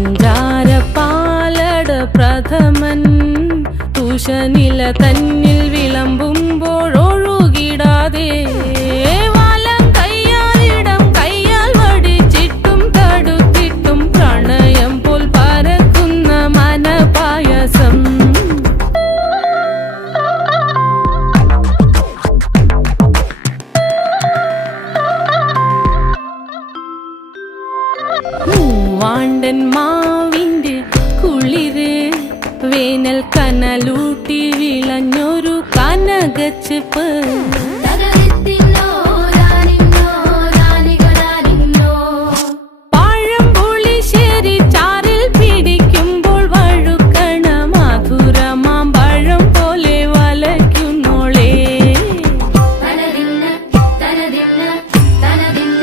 സഞ്ചാരപാലട പ്രഥമൻ തുഷനില തന്നിൽ വിളമ്പും മൂവാണ്ടൻ മാവിന്റെ കുളിര് വേനൽ കനലൂട്ടി വിളഞ്ഞൊരു കനകച്ചെപ്പ്. തനതിന്ന തനതിന്ന